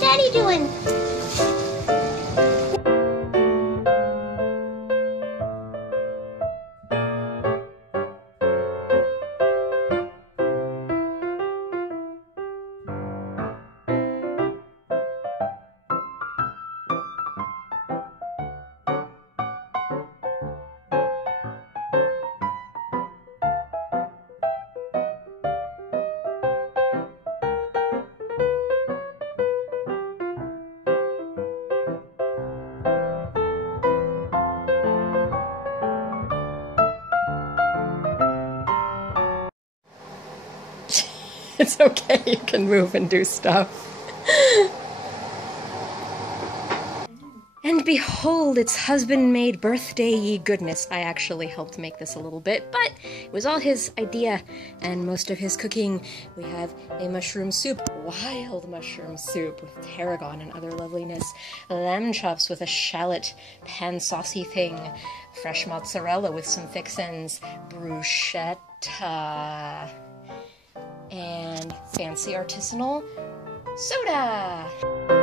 Daddy doing? It's okay, you can move and do stuff. And behold, it's husband-made birthday-y goodness. I actually helped make this a little bit, but it was all his idea and most of his cooking. We have a mushroom soup, wild mushroom soup with tarragon and other loveliness, lamb chops with a shallot pan saucy thing, fresh mozzarella with some fixins, bruschetta, and fancy artisanal soda.